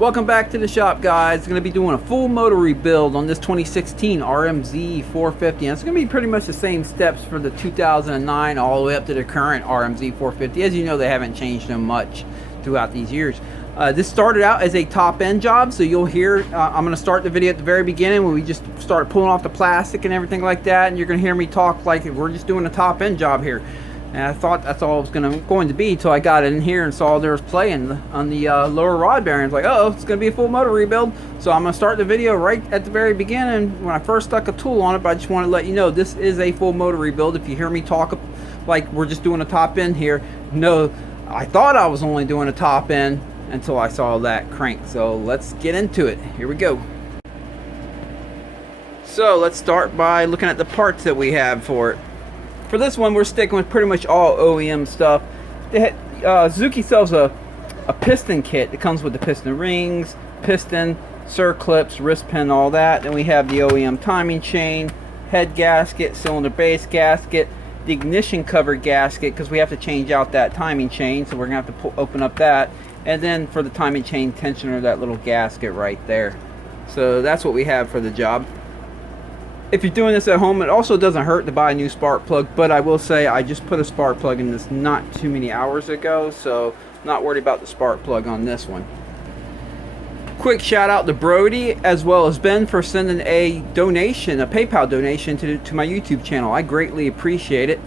Welcome back to the shop, guys. Going to be doing a full motor rebuild on this 2016 RMZ450. And it's going to be pretty much the same steps for the 2009 all the way up to the current RMZ450. As you know, they haven't changed them much throughout these years. This started out as a top end job, so you'll hear I'm going to start the video at the very beginning when we just start pulling off the plastic and everything like that, and you're going to hear me talk like we're just doing a top end job here. And I thought that's all it was going to be until I got in here and saw there was play on the lower rod bearings. Like, oh, it's going to be a full motor rebuild. So I'm going to start the video right at the very beginning when I first stuck a tool on it. But I just want to let you know this is a full motor rebuild. If you hear me talk like we're just doing a top end here, no, I thought I was only doing a top end until I saw that crank. So let's get into it. Here we go. So let's start by looking at the parts that we have for it. For this one, we're sticking with pretty much all OEM stuff. Suzuki sells a piston kit that comes with the piston rings, piston, circlips, wrist pin, all that. Then we have the OEM timing chain, head gasket, cylinder base gasket, the ignition cover gasket, because we have to change out that timing chain, so we're going to have to open up that. And then for the timing chain tensioner, that little gasket right there. So that's what we have for the job. If you're doing this at home, it also doesn't hurt to buy a new spark plug, but I will say I just put a spark plug in this not too many hours ago, so not worried about the spark plug on this one. Quick shout out to Brody as well as Ben for sending a donation, a PayPal donation to my YouTube channel. I greatly appreciate it.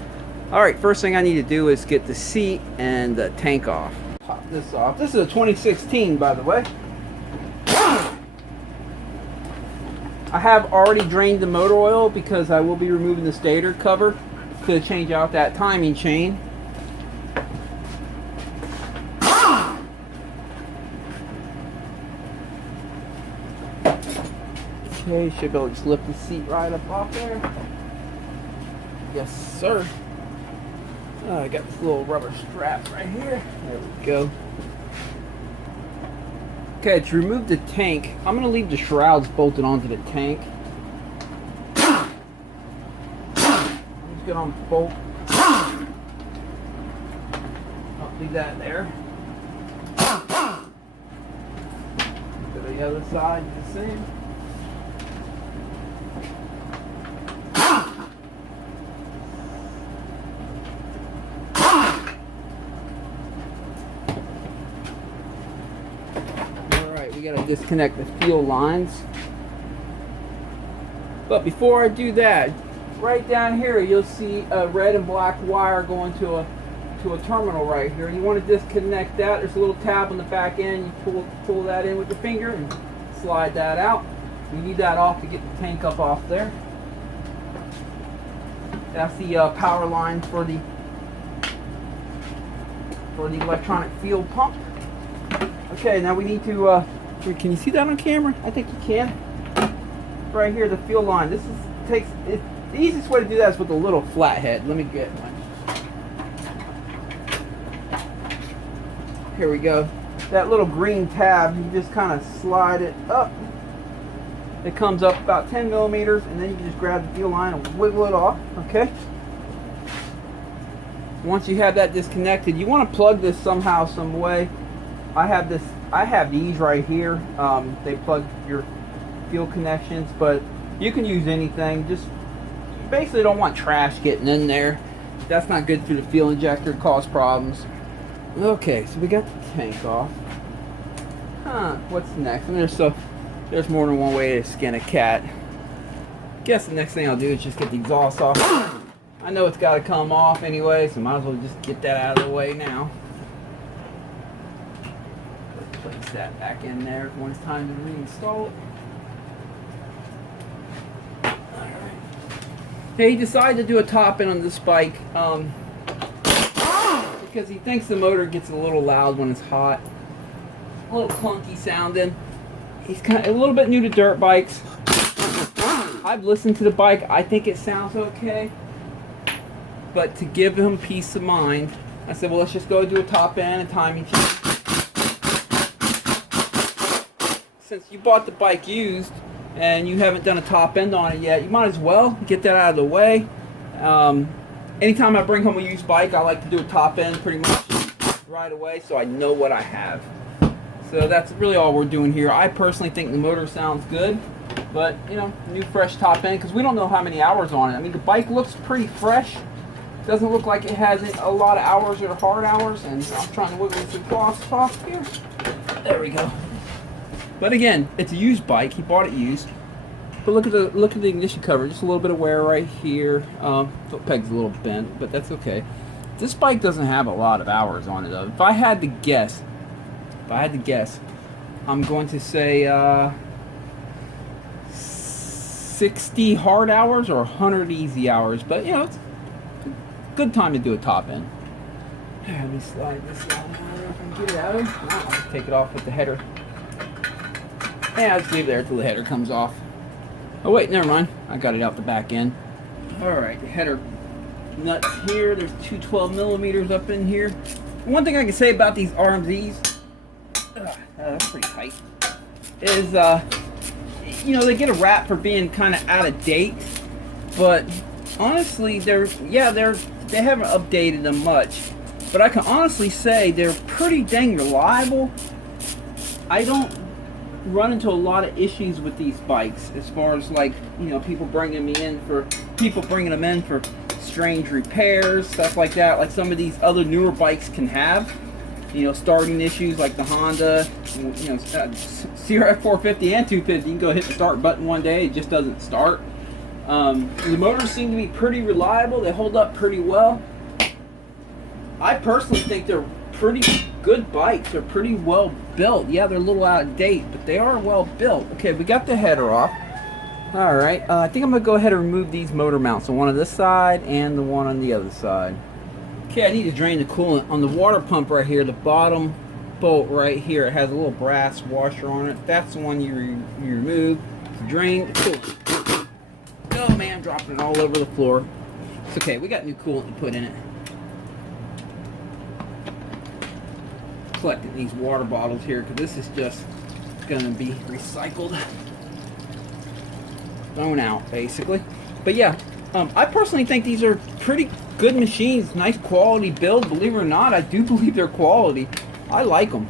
Alright, first thing I need to do is get the seat and the tank off. Pop this off. This is a 2016, by the way. I have already drained the motor oil because I will be removing the stator cover to change out that timing chain. Okay, should be able to just lift the seat right up off there. Yes, sir. I got this little rubber strap right here. There we go. Okay, to remove the tank, I'm going to leave the shrouds bolted onto the tank. I'm just going to bolt. I'll leave that there. To the other side, the same. We gotta disconnect the fuel lines. But before I do that, right down here you'll see a red and black wire going to a terminal right here. You want to disconnect that. There's a little tab on the back end. You pull that in with your finger and slide that out. We need that off to get the tank up off there. That's the power line for the electronic fuel pump. Okay, now we need to can you see that on camera? I think you can. Right here, the fuel line. The easiest way to do that is with a little flathead. Let me get one. Here we go. That little green tab, you just kind of slide it up. It comes up about 10 millimeters, and then you just grab the fuel line and wiggle it off. Okay. Once you have that disconnected, you want to plug this somehow, some way. I have these right here. They plug your fuel connections, but you can use anything. Just basically don't want trash getting in there. That's not good for the fuel injector, cause problems. Okay, so we got the tank off. What's next? And there's more than one way to skin a cat. Guess the next thing I'll do is just get the exhaust off. I know it's got to come off anyway, so might as well just get that out of the way now. Place that back in there when it's time to reinstall it. Alright. Hey, he decided to do a top end on this bike because he thinks the motor gets a little loud when it's hot. A little clunky sounding. He's kind of a little bit new to dirt bikes. I've listened to the bike. I think it sounds okay. But to give him peace of mind, I said, well, let's just go do a top end and timing chain. Since you bought the bike used and you haven't done a top end on it yet, you might as well get that out of the way. Anytime I bring home a used bike, I like to do a top end pretty much right away so I know what I have. So that's really all we're doing here. I personally think the motor sounds good, but you know, new fresh top end, because we don't know how many hours on it. I mean, the bike looks pretty fresh. Doesn't look like it has a lot of hours or hard hours, and I'm trying to wiggle this exhaust off here. There we go. But again, it's a used bike. He bought it used. But look at the ignition cover. Just a little bit of wear right here. Foot peg's a little bent, but that's okay. This bike doesn't have a lot of hours on it though. If I had to guess, I'm going to say 60 hard hours or 100 easy hours. But you know, it's a good time to do a top end. Here, let me slide this out if I can get it out. I'll just take it off with the header. Yeah, I'll just leave it there until the header comes off. Oh wait, never mind. I got it out the back end. Alright, the header nuts here. There's two 12 millimeters up in here. One thing I can say about these RMZs, that's pretty tight, is you know, they get a rap for being kind of out of date, but honestly, they haven't updated them much. But I can honestly say they're pretty dang reliable. I don't run into a lot of issues with these bikes as far as, like, you know, people bringing them in for strange repairs, stuff like that, like some of these other newer bikes can have. You know, starting issues like the Honda, you know, CRF450 and 250. You can go hit the start button one day, it just doesn't start. The motors seem to be pretty reliable. They hold up pretty well. I personally think they're pretty good bikes. They're pretty well built. Yeah, they're a little out of date, but they are well built. Okay, we got the header off. All right, I think I'm gonna go ahead and remove these motor mounts, the one on this side and the one on the other side. Okay, I need to drain the coolant on the water pump right here. The bottom bolt right here, it has a little brass washer on it. That's the one you remove. Drain the coolant. Oh man, dropping it all over the floor. It's okay, we got new coolant to put in it. Collecting these water bottles here because this is just gonna be recycled, thrown out basically. But yeah, I personally think these are pretty good machines. Nice quality build. Believe it or not, I do believe they're quality. I like them.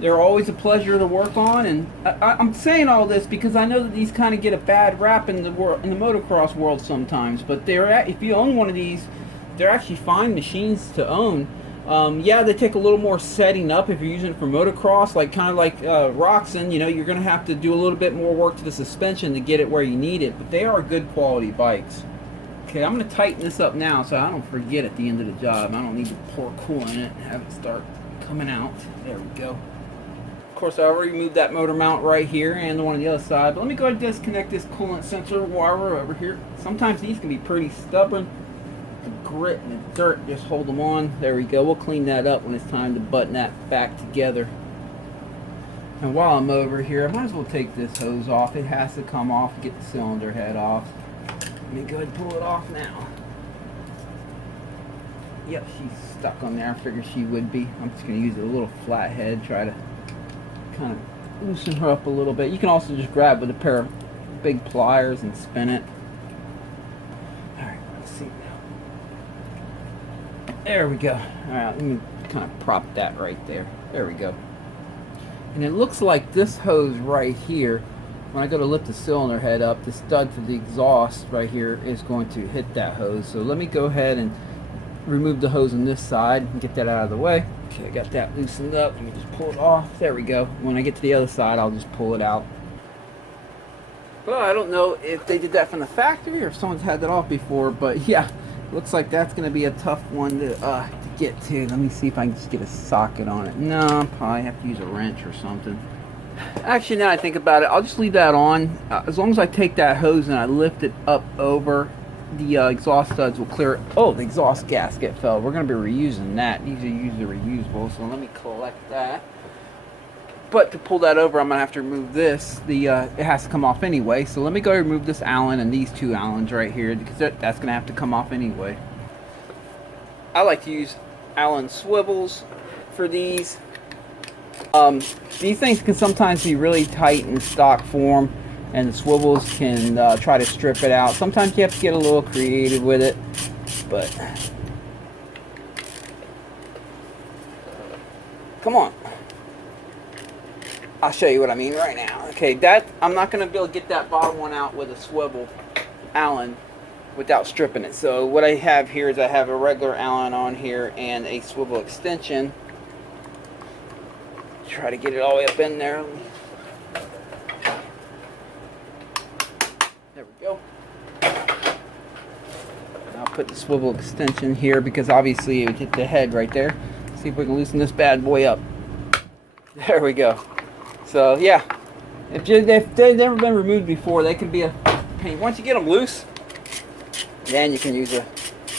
They're always a pleasure to work on, and I'm saying all this because I know that these kind of get a bad rap in the motocross world sometimes. But if you own one of these, they're actually fine machines to own. Yeah, they take a little more setting up if you're using it for motocross, like kind of like Roxon. You know, you're going to have to do a little bit more work to the suspension to get it where you need it, but they are good quality bikes. Okay, I'm going to tighten this up now so I don't forget at the end of the job. I don't need to pour coolant in it and have it start coming out. There we go. Of course, I already moved that motor mount right here and the one on the other side, but let me go ahead and disconnect this coolant sensor while we're over here. Sometimes these can be pretty stubborn. The grit and the dirt, just hold them on. There we go. We'll clean that up when it's time to button that back together. And while I'm over here, I might as well take this hose off. It has to come off to get the cylinder head off. Let me go ahead and pull it off now. Yep, she's stuck on there. I figured she would be. I'm just going to use a little flat head, try to kind of loosen her up a little bit. You can also just grab with a pair of big pliers and spin it. Alright, let's see. There we go. Alright, let me kind of prop that right there. There we go. And it looks like this hose right here, when I go to lift the cylinder head up, the stud for the exhaust right here is going to hit that hose. So let me go ahead and remove the hose on this side and get that out of the way. Okay, I got that loosened up. Let me just pull it off. There we go. When I get to the other side, I'll just pull it out. Well, I don't know if they did that from the factory or if someone's had that off before, but yeah, looks like that's going to be a tough one to get to. Let me see if I can just get a socket on it. No, I'll probably have to use a wrench or something. Actually, now I think about it, I'll just leave that on. As long as I take that hose and I lift it up over, the exhaust studs will clear it. Oh, the exhaust gasket fell. We're going to be reusing that. These are usually reusable, so let me collect that. But to pull that over, I'm going to have to remove this. It has to come off anyway, so let me go remove this Allen and these two Allens right here, because that's going to have to come off anyway. I like to use Allen swivels for these. These things can sometimes be really tight in stock form, and the swivels can try to strip it out. Sometimes you have to get a little creative with it, but come on. I'll show you what I mean right now. Okay, that I'm not going to be able to get that bottom one out with a swivel Allen without stripping it. So what I have here is I have a regular Allen on here and a swivel extension. Try to get it all the way up in there. There we go. I'll put the swivel extension here because obviously it would hit the head right there. See if we can loosen this bad boy up. There we go. So yeah, if they've never been removed before, they can be a pain. Once you get them loose, then you can use a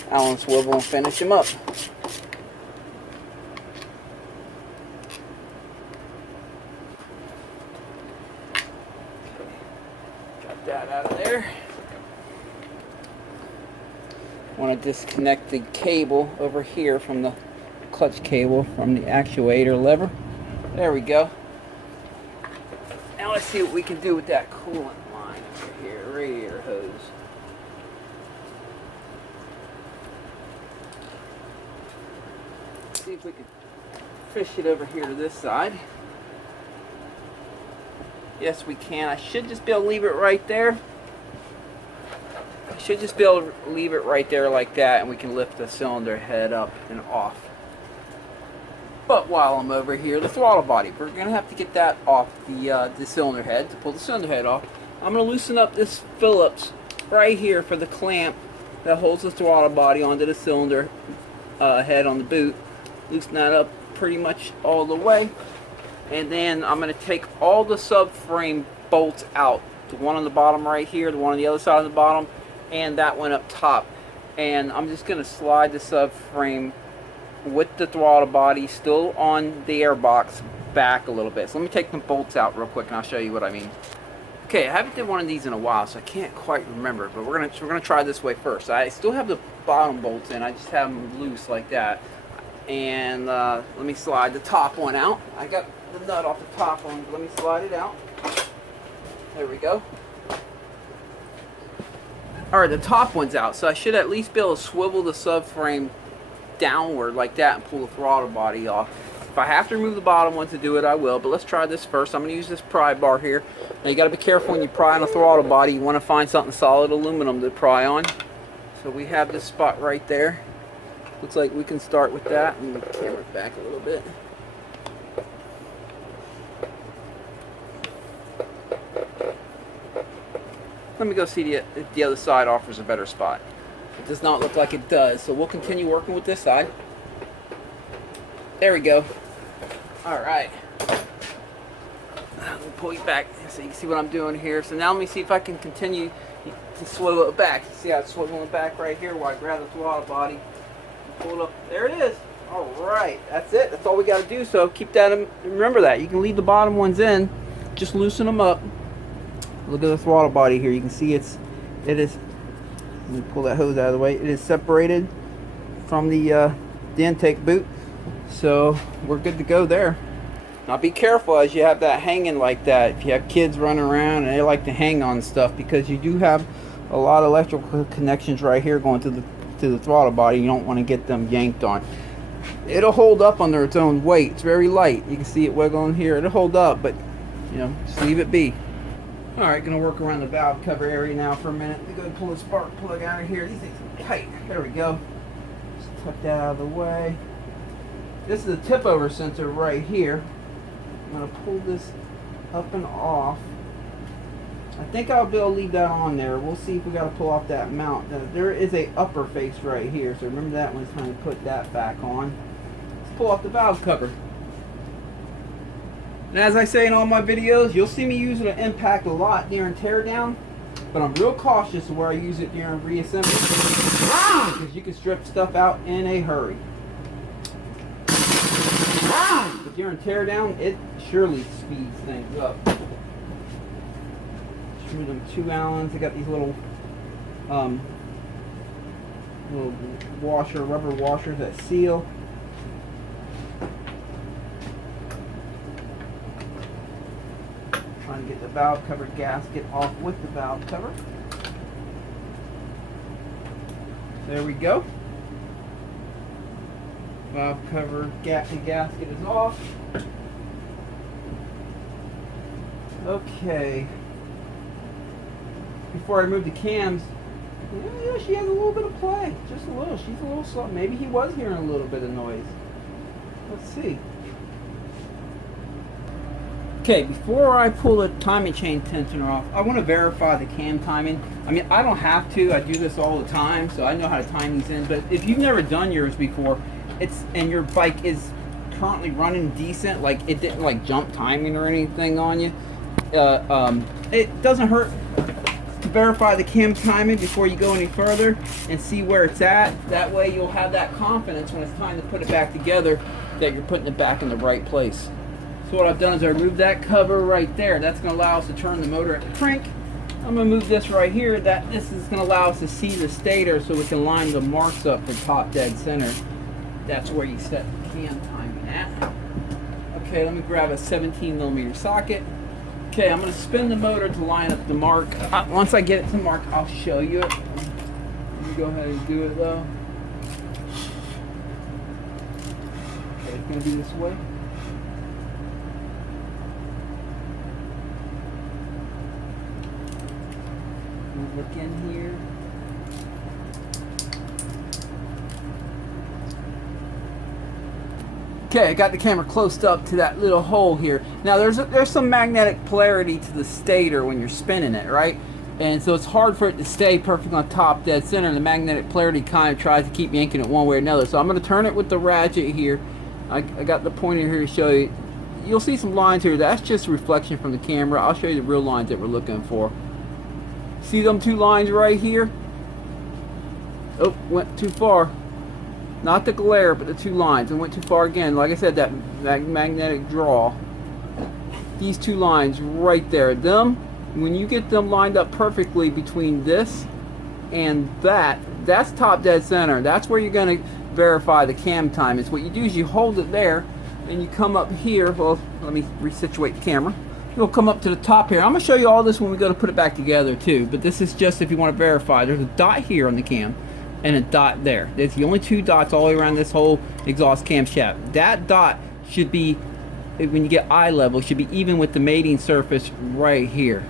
Allen swivel and finish them up. Got that out of there. Want to disconnect the cable over here from the clutch cable from the actuator lever. There we go. Now let's see what we can do with that coolant line over here, radiator hose. See if we can fish it over here to this side. Yes, we can. I should just be able to leave it right there. I should just be able to leave it right there like that, and we can lift the cylinder head up and off. But while I'm over here, the throttle body, we're going to have to get that off the cylinder head. To pull the cylinder head off, I'm going to loosen up this Phillips right here for the clamp that holds the throttle body onto the cylinder head on the boot. Loosen that up pretty much all the way. And then I'm going to take all the subframe bolts out. The one on the bottom right here, the one on the other side of the bottom, and that one up top. And I'm just going to slide the subframe with the throttle body still on the air box back a little bit. So let me take the bolts out real quick and I'll show you what I mean. Okay, I haven't did one of these in a while, so I can't quite remember, but we're gonna try this way first. I still have the bottom bolts in, I just have them loose like that. And let me slide the top one out. I got the nut off the top one, let me slide it out. There we go. Alright, the top one's out, so I should at least be able to swivel the subframe downward like that and pull the throttle body off. If I have to remove the bottom one to do it, I will, but let's try this first. I'm going to use this pry bar here. Now you got to be careful when you pry on a throttle body. You want to find something solid aluminum to pry on. So we have this spot right there. Looks like we can start with that. Let me move the camera back a little bit. Let me go see if the other side offers a better spot. It does not look like it does, so we'll continue working with this side. There we go. Alright. Let me pull you back so you can see what I'm doing here. So now let me see if I can continue to swivel it back. See how it's swiveling it back right here while I grab the throttle body and pull it up. There it is. Alright, that's it. That's all we got to do. So keep that in, remember that. You can leave the bottom ones in. Just loosen them up. Look at the throttle body here. You can see it is. Let me pull that hose out of the way. It is separated from the intake boot, so we're good to go there. Now be careful as you have that hanging like that. If you have kids running around and they like to hang on stuff, because you do have a lot of electrical connections right here going to the throttle body. You don't want to get them yanked on. It'll hold up under its own weight. It's very light. You can see it wiggling here. It'll hold up, but you know, just leave it be. Alright, going to work around the valve cover area now for a minute. Let me go ahead and pull the spark plug out of here. These things are tight. There we go. Just tuck that out of the way. This is the tip over sensor right here. I'm going to pull this up and off. I think I'll be able to leave that on there. We'll see if we got to pull off that mount. Now, there is a upper face right here, so remember that one's time to put that back on. Let's pull off the valve cover. And as I say in all my videos, you'll see me use the impact a lot during teardown, but I'm real cautious of where I use it during reassembly, because you can strip stuff out in a hurry. But during teardown, it surely speeds things up. Screw them 2 Allens. I got these little rubber washers that seal. Trying to get the valve cover gasket off with the valve cover. There we go. Valve cover gasket is off. Okay. Before I move the cams, yeah, she has a little bit of play. Just a little. She's a little slow. Maybe he was hearing a little bit of noise. Let's see. Okay, before I pull the timing chain tensioner off, I want to verify the cam timing. I mean, I don't have to. I do this all the time, so I know how to time these in. But if you've never done yours before, and your bike is currently running decent, like it didn't like jump timing or anything on you, it doesn't hurt to verify the cam timing before you go any further and see where it's at. That way you'll have that confidence when it's time to put it back together that you're putting it back in the right place. So what I've done is I removed that cover right there. That's going to allow us to turn the motor at the crank. I'm going to move this right here. This is going to allow us to see the stator so we can line the marks up for top dead center. That's where you set the cam timing at. Okay, let me grab a 17mm socket. Okay, I'm going to spin the motor to line up the mark. Once I get it to mark, I'll show you it. Let me go ahead and do it though. Okay, it's going to be this way. Look in here. Okay, I got the camera close up to that little hole here. Now there's some magnetic polarity to the stator when you're spinning it, right? And so it's hard for it to stay perfect on top dead center. The magnetic polarity kind of tries to keep yanking it one way or another. So I'm going to turn it with the ratchet here. I got the pointer here to show you. You'll see some lines here. That's just reflection from the camera. I'll show you the real lines that we're looking for. See them two lines right here? Oh, went too far. Not the glare, but the two lines. And went too far again. Like I said, that magnetic draw. These two lines right there. When you get them lined up perfectly between this and that's top dead center. That's where you're going to verify the cam time. It's what you do is you hold it there and you come up here. Well, let me resituate the camera. You'll come up to the top here. I'm going to show you all this when we go to put it back together too, but this is just if you want to verify. There's a dot here on the cam and a dot there. There's the only two dots all the way around this whole exhaust camshaft. That dot should be, when you get eye level, should be even with the mating surface right here.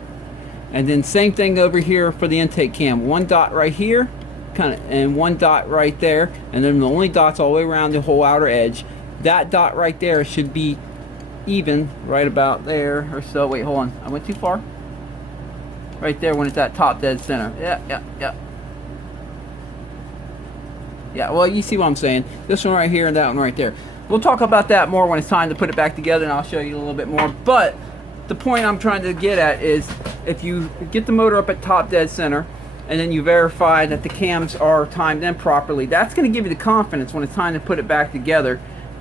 And then same thing over here for the intake cam. One dot right here, and one dot right there, and then the only dots all the way around the whole outer edge. That dot right there should be even right about there or so. Wait, hold on, I went too far. Right there when it's at top dead center. Yeah, well, you see what I'm saying. This one right here and that one right there. We'll talk about that more when it's time to put it back together, and I'll show you a little bit more. But the point I'm trying to get at is if you get the motor up at top dead center and then you verify that the cams are timed in properly, that's going to give you the confidence when it's time to put it back together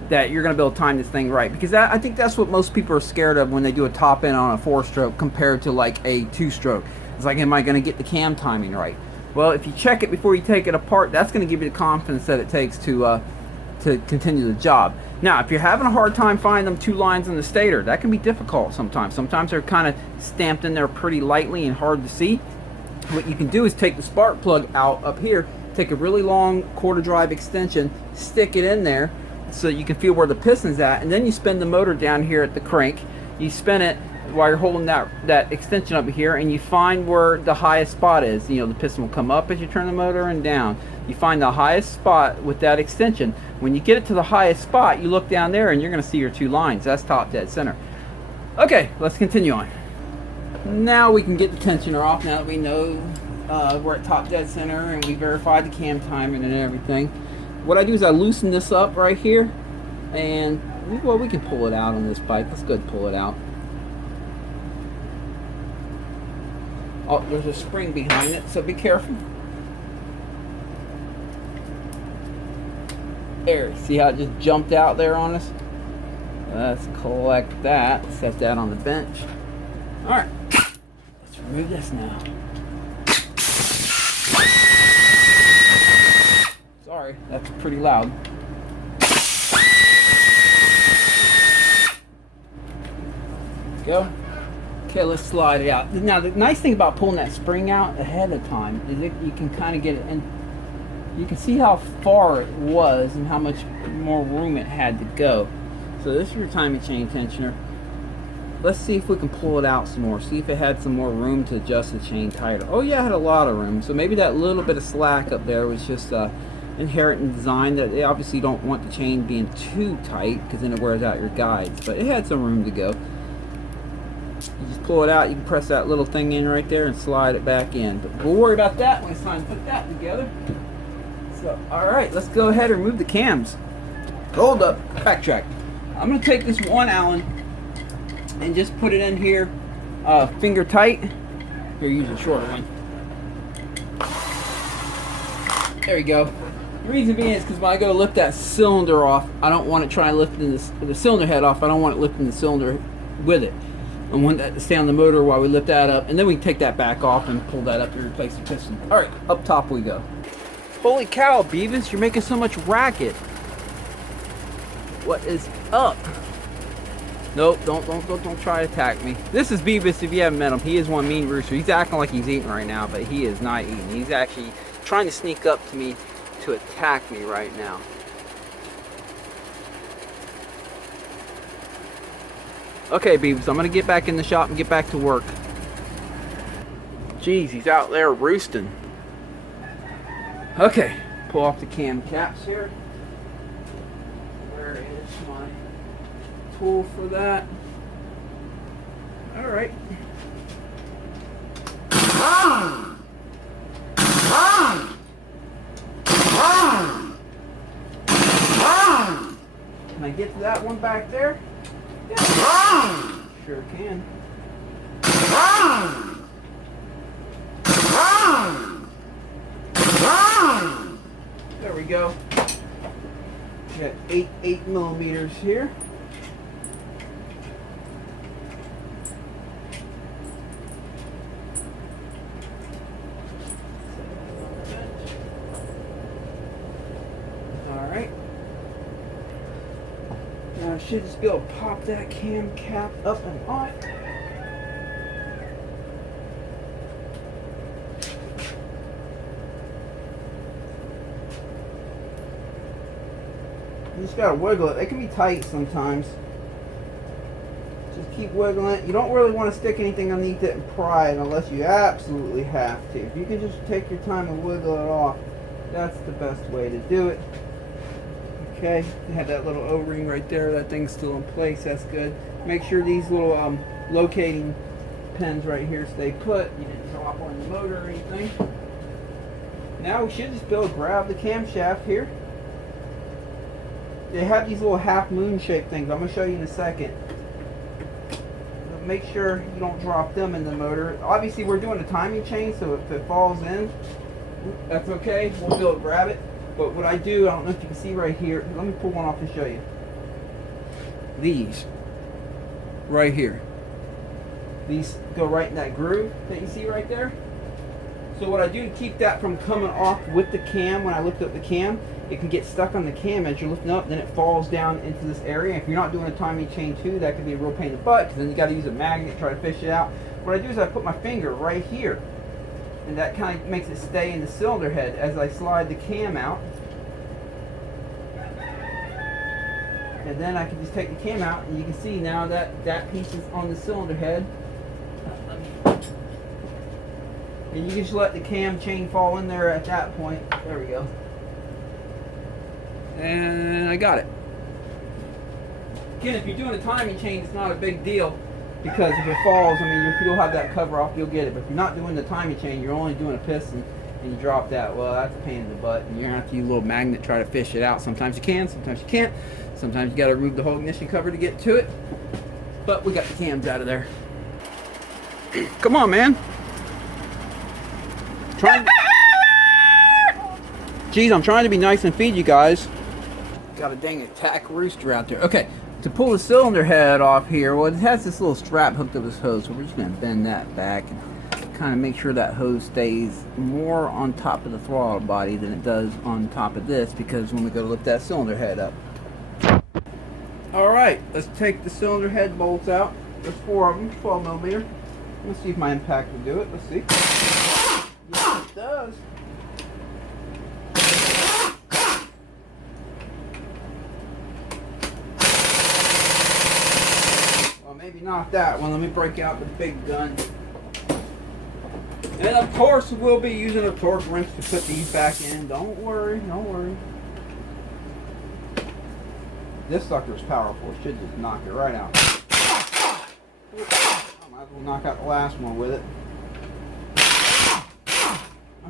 that you're going to be able to time this thing right. Because I think that's what most people are scared of when they do a top end on a 4-stroke compared to like a 2-stroke. It's like, am I going to get the cam timing right? Well, if you check it before you take it apart, that's going to give you the confidence that it takes to continue the job. Now, if you're having a hard time finding them two lines in the stator, that can be difficult sometimes. Sometimes they're kind of stamped in there pretty lightly and hard to see. What you can do is take the spark plug out up here, take a really long quarter drive extension, stick it in there so you can feel where the piston's at, and then you spin the motor down here at the crank. You spin it while you're holding that extension up here, and you find where the highest spot is. You know, the piston will come up as you turn the motor and down. You find the highest spot with that extension. When you get it to the highest spot, you look down there and you're going to see your two lines. That's top dead center. Okay, let's continue on. Now we can get the tensioner off now that we know we're at top dead center and we verified the cam timing and everything. What I do is I loosen this up right here, and well, we can pull it out on this bike. Let's go ahead and pull it out. Oh, there's a spring behind it, so be careful. There, see how it just jumped out there on us? Let's collect that, set that on the bench. Alright, let's remove this now. Sorry, that's pretty loud. Go. Okay, let's slide it out. Now, the nice thing about pulling that spring out ahead of time is you can kind of get it, and you can see how far it was and how much more room it had to go. So this is your timing chain tensioner. let's see if we can pull it out some more. See if it had some more room to adjust the chain tighter. Oh yeah, it had a lot of room. So maybe that little bit of slack up there was just inherent in design, that they obviously don't want the chain being too tight because then it wears out your guides. But it had some room to go. You just pull it out, you can press that little thing in right there and slide it back in. But we'll worry about that when it's time to put that together. So, alright, let's go ahead and remove the cams. Hold up, backtrack. I'm going to take this 1 Allen and just put it in here finger tight. Here, use a shorter one. There you go. The reason being is because when I go to lift that cylinder off, I don't want it trying lifting the cylinder head off. I don't want it lifting the cylinder with it. I want that to stay on the motor while we lift that up, and then we can take that back off and pull that up to replace the piston. All right, up top we go. Holy cow, Beavis, you're making so much racket. What is up? Nope, don't try to attack me. This is Beavis if you haven't met him. He is one mean rooster. He's acting like he's eating right now, but he is not eating. He's actually trying to sneak up to me to attack me right now. Okay, Beavis, I'm gonna get back in the shop and get back to work. Jeez, he's out there roosting. Okay, pull off the cam caps here. Where is my tool for that? All right. Can I get to that one back there? Yeah. Sure can. There we go. We got 8 millimeters here. Alright. Now I should just be able to pop that cam cap up and on. You just gotta wiggle it. They can be tight sometimes. Just keep wiggling it. You don't really want to stick anything underneath it and pry it unless you absolutely have to. If you can just take your time and wiggle it off, that's the best way to do it. Okay, you have that little O-ring right there. That thing's still in place. That's good. Make sure these little locating pins right here stay put. You didn't drop on the motor or anything. Now we should just be able to grab the camshaft here. They have these little half moon shaped things. I'm going to show you in a second. Make sure you don't drop them in the motor. Obviously we're doing a timing chain, so if it falls in, that's okay. We'll be able to grab it. But what I do, I don't know if you can see right here. Let me pull one off and show you. These. Right here. These go right in that groove that you see right there. So what I do to keep that from coming off with the cam, when I lift up the cam, it can get stuck on the cam as you're lifting up, then it falls down into this area. If you're not doing a timing chain too, that could be a real pain in the butt, because then you got to use a magnet to try to fish it out. What I do is I put my finger right here, and that kind of makes it stay in the cylinder head as I slide the cam out. And then I can just take the cam out, and you can see now that that piece is on the cylinder head. And you can just let the cam chain fall in there at that point. There we go. And I got it. Again, if you're doing a timing chain, it's not a big deal, because if it falls, I mean, if you'll have that cover off, you'll get it. But if you're not doing the timing chain, you're only doing a piston, and you drop that, well, that's a pain in the butt, and you're going to have to use a little magnet to try to fish it out. Sometimes you can, sometimes you can't. Sometimes you got to remove the whole ignition cover to get to it. But we got the cams out of there. Come on, man. Jeez, I'm trying to be nice and feed you guys. Got a dang attack rooster out there. Okay, to pull the cylinder head off here, well, it has this little strap hooked to this hose, so we're just going to bend that back and kind of make sure that hose stays more on top of the throttle body than it does on top of this, because when we go to lift that cylinder head up. Alright, let's take the cylinder head bolts out. There's 4 of them, 12 millimeter. Let's see if my impact will do it. Let's see. Yes, it does. Well, maybe not. not that one. Let me break out the big gun. And of course, we'll be using a torque wrench to put these back in. Don't worry, don't worry. This sucker's powerful. It should just knock it right out. I might as well knock out the last one with it.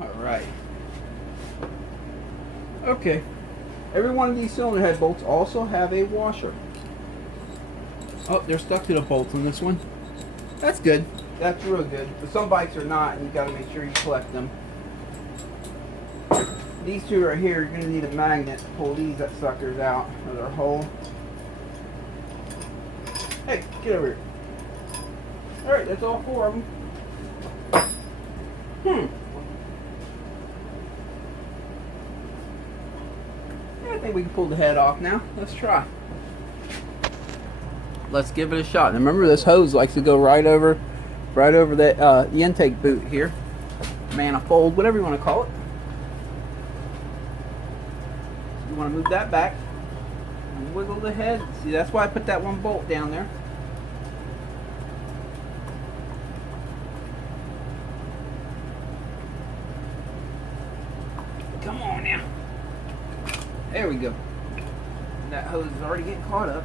Alright. Okay. Every one of these cylinder head bolts also have a washer. Oh, they're stuck to the bolts on this one. That's good. That's real good. But some bikes are not, and you got to make sure you collect them. These two right here, you're going to need a magnet to pull these suckers out of their hole. Hey, get over here. Alright, that's all 4 of them. I think we can pull the head off now. Let's try. Let's give it a shot. And remember, this hose likes to go right over the intake boot here. Manifold, whatever you want to call it. You want to move that back and wiggle the head. See, that's why I put that one bolt down there. Come on now. There we go. That hose is already getting caught up.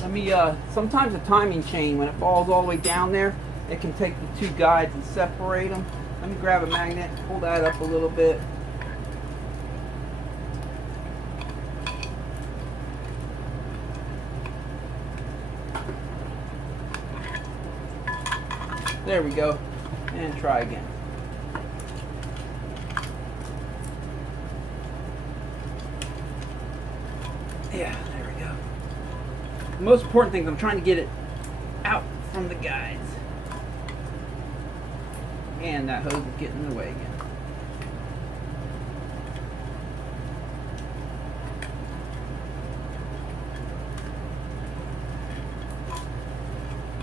Let me, sometimes a timing chain, when it falls all the way down there, it can take the 2 guides and separate them. Let me grab a magnet, pull that up a little bit. There we go. And try again. Yeah, there we go. The most important thing is I'm trying to get it out from the guides. And that hose is getting in the way again.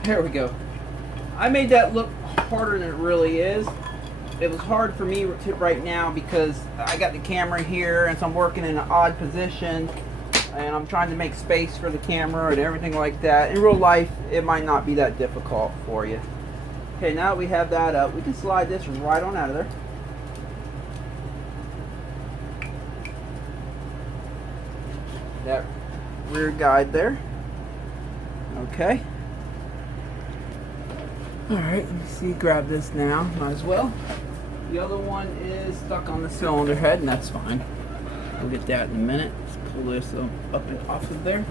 There we go. I made that look harder than it really is. It was hard for me right now because I got the camera here and so I'm working in an odd position and I'm trying to make space for the camera and everything like that. In real life, it might not be that difficult for you. Okay, now that we have that up, we can slide this right on out of there. That rear guide there. Okay. Alright, let me see, grab this now, might as well. The other one is stuck on the cylinder head, and that's fine. We'll get that in a minute. Let's pull this up and off of there.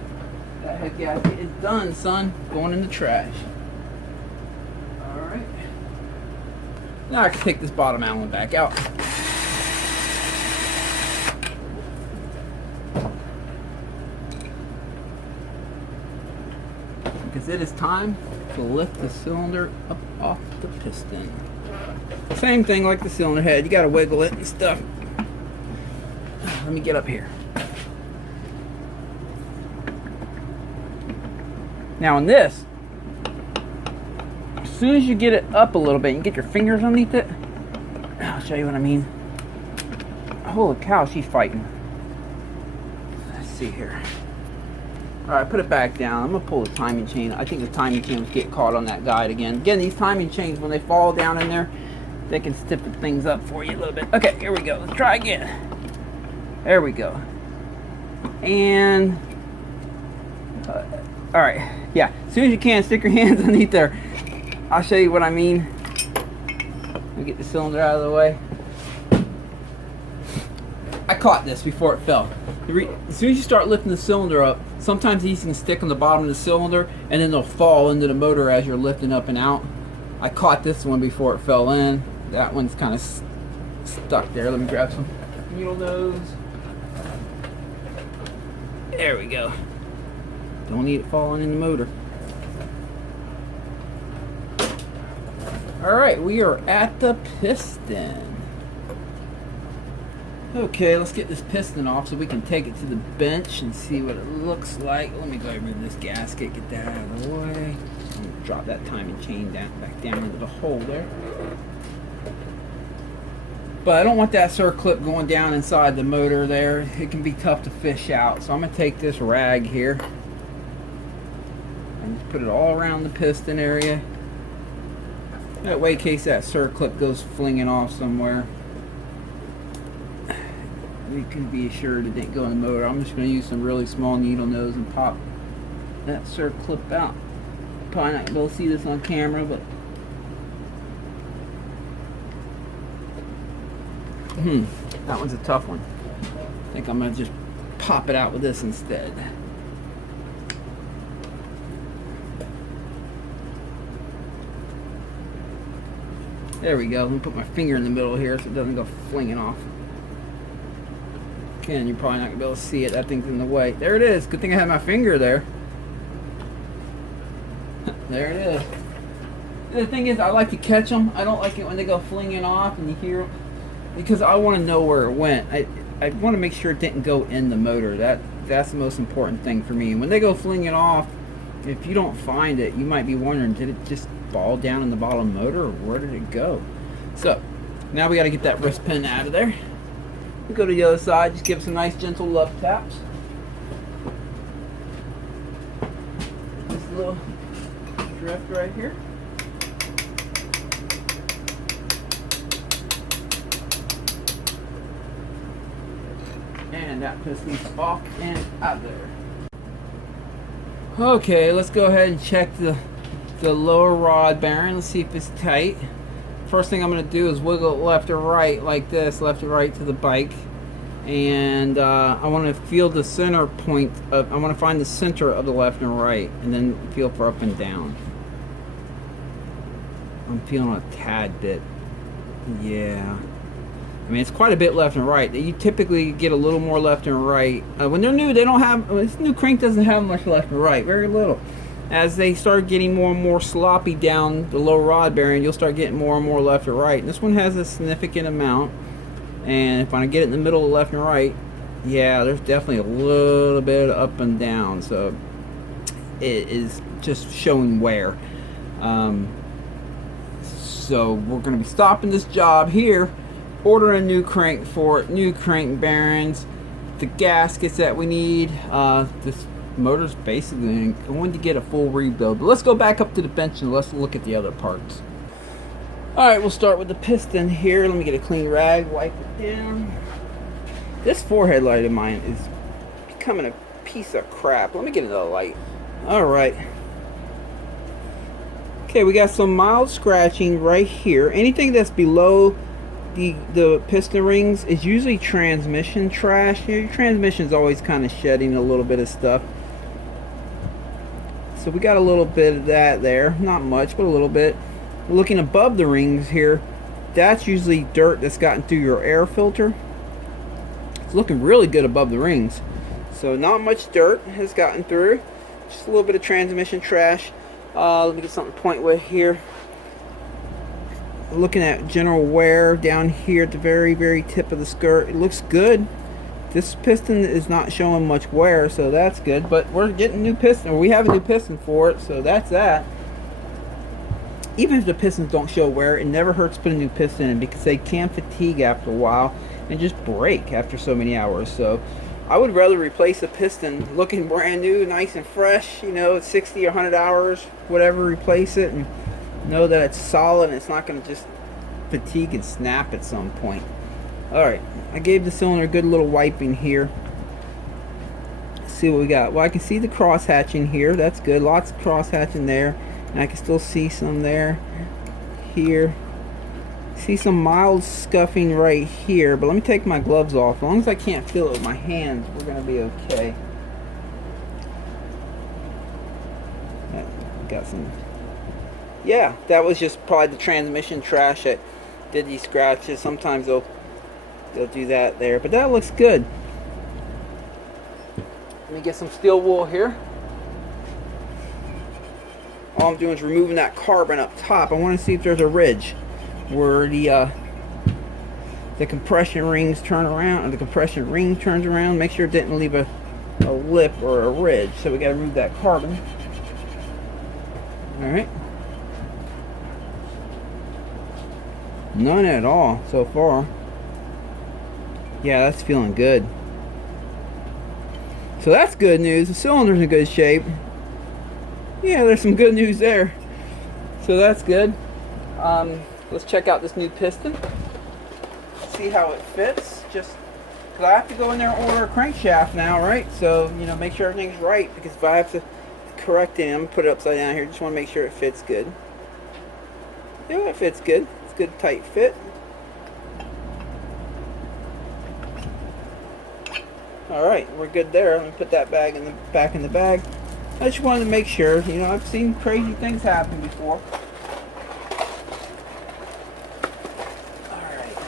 That head gasket is done, son. Going in the trash. Alright. Now I can take this bottom Allen back out. Because it is time to lift the cylinder up off the piston. Same thing like the cylinder head. You gotta wiggle it and stuff. Let me get up here. Now on this, as soon as you get it up a little bit, you get your fingers underneath it. I'll show you what I mean. Holy cow, she's fighting. Let's see here. Alright, put it back down. I'm going to pull the timing chain. I think the timing chain will get caught on that guide again. Again, these timing chains, when they fall down in there, they can stiffen things up for you a little bit. Okay, here we go. Let's try again. There we go. And, alright, yeah. As soon as you can, stick your hands underneath there. I'll show you what I mean. Let me get the cylinder out of the way. I caught this before it fell. As soon as you start lifting the cylinder up, sometimes these can stick on the bottom of the cylinder and then they'll fall into the motor as you're lifting up and out. I caught this one before it fell in. That one's kind of stuck there. Let me grab some needle nose. There we go. Don't need it falling in the motor. Alright, we are at the piston. Okay, let's get this piston off so we can take it to the bench and see what it looks like. Let me go ahead and remove this gasket, get that out of the way. I'm going to drop that timing chain back down into the hole there. But I don't want that circlip going down inside the motor there. It can be tough to fish out. So I'm going to take this rag here and just put it all around the piston area. That way, in case that circlip goes flinging off somewhere, we can be assured it didn't go in the motor. I'm just going to use some really small needle nose and pop that circlip out. Probably not going to be able to see this on camera, but that one's a tough one. I think I'm going to just pop it out with this instead. There we go. Let me put my finger in the middle here so it doesn't go flinging off. Again, you're probably not going to be able to see it. That thing's in the way. There it is. Good thing I had my finger there. There it is. The thing is, I like to catch them. I don't like it when they go flinging off and you hear them, because I want to know where it went. I want to make sure it didn't go in the motor. That's the most important thing for me. And when they go flinging off, if you don't find it, you might be wondering, did it just fall down in the bottom motor, or where did it go? So now we got to get that wrist pin out of there. We go to the other side, just give it some nice gentle love taps. This little drift right here. And that piston's off and out of there. Okay, let's go ahead and check the lower rod bearing. Let's see if it's tight. First thing I'm going to do is wiggle it left or right like this, left or right to the bike. And I want to feel the center point of, I want to find the center of the left and right, and then feel for up and down. I'm feeling a tad bit. Yeah. I mean, it's quite a bit left and right. You typically get a little more left and right. When they're new, they don't have, this new crank doesn't have much left and right, very little. As they start getting more and more sloppy down the low rod bearing, you'll start getting more and more left or right. And this one has a significant amount. And if I get it in the middle of left and right, yeah, there's definitely a little bit of up and down. So it is just showing wear. So we're going to be stopping this job here, ordering a new crank for it, new crank bearings, the gaskets that we need. This motor's basically going to get a full rebuild. But let's go back up to the bench and let's look at the other parts. Alright, we'll start with the piston here. Let me get a clean rag, wipe it down. This forehead light of mine is becoming a piece of crap. Let me get another light. Alright. Okay, we got some mild scratching right here. Anything that's below the piston rings is usually transmission trash. Your transmission is always kind of shedding a little bit of stuff. So we got a little bit of that there. Not much, but a little bit. Looking above the rings here, that's usually dirt that's gotten through your air filter. It's looking really good above the rings. So not much dirt has gotten through. Just a little bit of transmission trash. Let me get something to point with here. Looking at general wear down here at the very tip of the skirt, it looks good. This piston is not showing much wear, so that's good. But we're getting new piston, or we have a new piston for it, so that's that. Even if the pistons don't show wear, it never hurts to put a new piston in, because they can fatigue after a while and just break after so many hours. So I would rather replace a piston looking brand new, nice and fresh, you know, 60 or 100 hours, whatever, replace it and know that it's solid and it's not going to just fatigue and snap at some point. Alright, I gave the cylinder a good little wiping here. Let's see what we got. Well, I can see the cross hatching here. That's good. Lots of cross hatching there. And I can still see some there. Here. See some mild scuffing right here. But let me take my gloves off. As long as I can't feel it with my hands, we're going to be okay. Got some. Yeah, that was just probably the transmission trash that did these scratches. Sometimes they'll do that there, but that looks good. Let me get some steel wool here. All I'm doing is removing that carbon up top. I want to see if there's a ridge where the compression rings turn around, or the compression ring turns around. Make sure it didn't leave a lip or a ridge. So we got to remove that carbon. All right. None at all so far. Yeah, that's feeling good. So that's good news. The cylinder's in good shape. Yeah, there's some good news there. So that's good. Let's check out this new piston. See how it fits. Just because I have to go in there and order a crankshaft now, right? So, you know, make sure everything's right. Because if I have to correct it, I'm going to put it upside down here. Just want to make sure it fits good. Yeah, it fits good. It's a good tight fit. Alright, we're good there. Let me put that bag in the back in the bag. I just wanted to make sure. You know, I've seen crazy things happen before. Alright.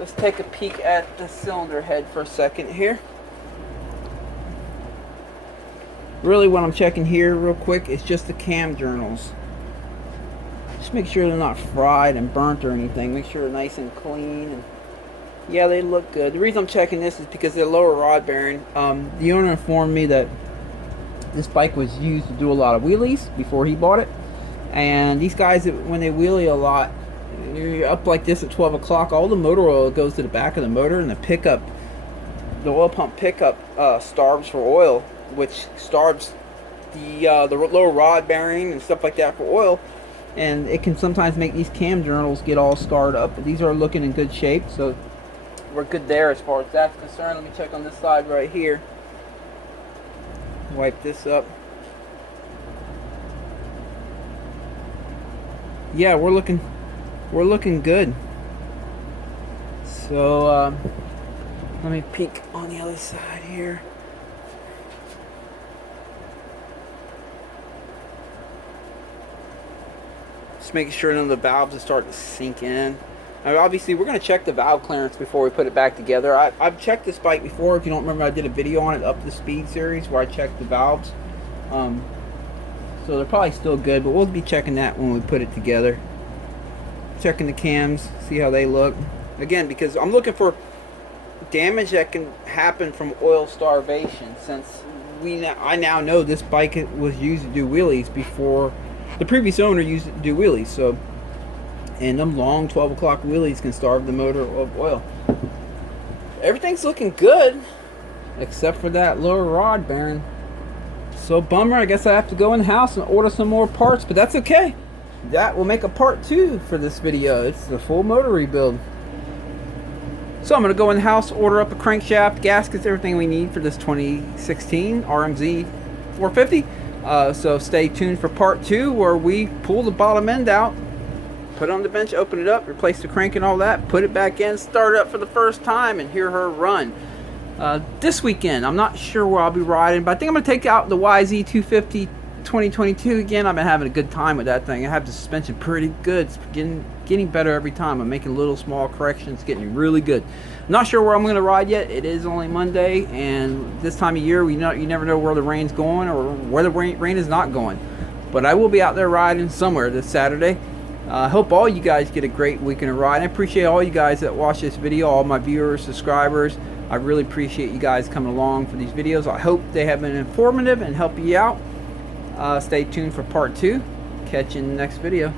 Let's take a peek at the cylinder head for a second here. Really what I'm checking here real quick is just the cam journals. Just make sure they're not fried and burnt or anything. Make sure they're nice and clean. And yeah, they look good. The reason I'm checking this is because they're lower rod bearing. The owner informed me that this bike was used to do a lot of wheelies before he bought it. And these guys, when they wheelie a lot, you're up like this at 12 o'clock, all the motor oil goes to the back of the motor, and the pickup, the oil pump pickup starves for oil, which starves the lower rod bearing and stuff like that for oil. And it can sometimes make these cam journals get all scarred up. But these are looking in good shape, so we're good there as far as that's concerned. Let me check on this side right here. Wipe this up. Yeah, we're looking good. So let me peek on the other side here. Just making sure none of the valves are starting to sink in. Now, obviously, we're going to check the valve clearance before we put it back together. I've checked this bike before. If you don't remember, I did a video on it, Up the Speed series, where I checked the valves. So they're probably still good, but we'll be checking that when we put it together. Checking the cams, see how they look. Again, because I'm looking for damage that can happen from oil starvation, since I now know this bike was used to do wheelies before the previous owner used it to do wheelies. So, and them long 12 o'clock wheelies can starve the motor of oil. Everything's looking good except for that lower rod bearing. So bummer, I guess I have to go in the house and order some more parts, but that's okay. That will make a part 2 for this video. It's the full motor rebuild. So I'm going to go in the house, order up a crankshaft, gaskets, everything we need for this 2016 RMZ450. So stay tuned for part 2, where we pull the bottom end out, put it on the bench, open it up, replace the crank and all that, put it back in, start it up for the first time, and hear her run. This weekend, I'm not sure where I'll be riding, but I think I'm going to take out the YZ450 2022 again. I've been having a good time with that thing. I have the suspension pretty good. It's getting better every time. I'm making little small corrections, getting really good. I'm not sure where I'm going to ride yet. It is only Monday, and this time of year, you never know where the rain's going or where the rain is not going. But I will be out there riding somewhere this Saturday. I hope all you guys get a great weekend of riding. I appreciate all you guys that watch this video, all my viewers, subscribers. I really appreciate you guys coming along for these videos. I hope they have been informative and help you out. Stay tuned for part 2. Catch you in the next video.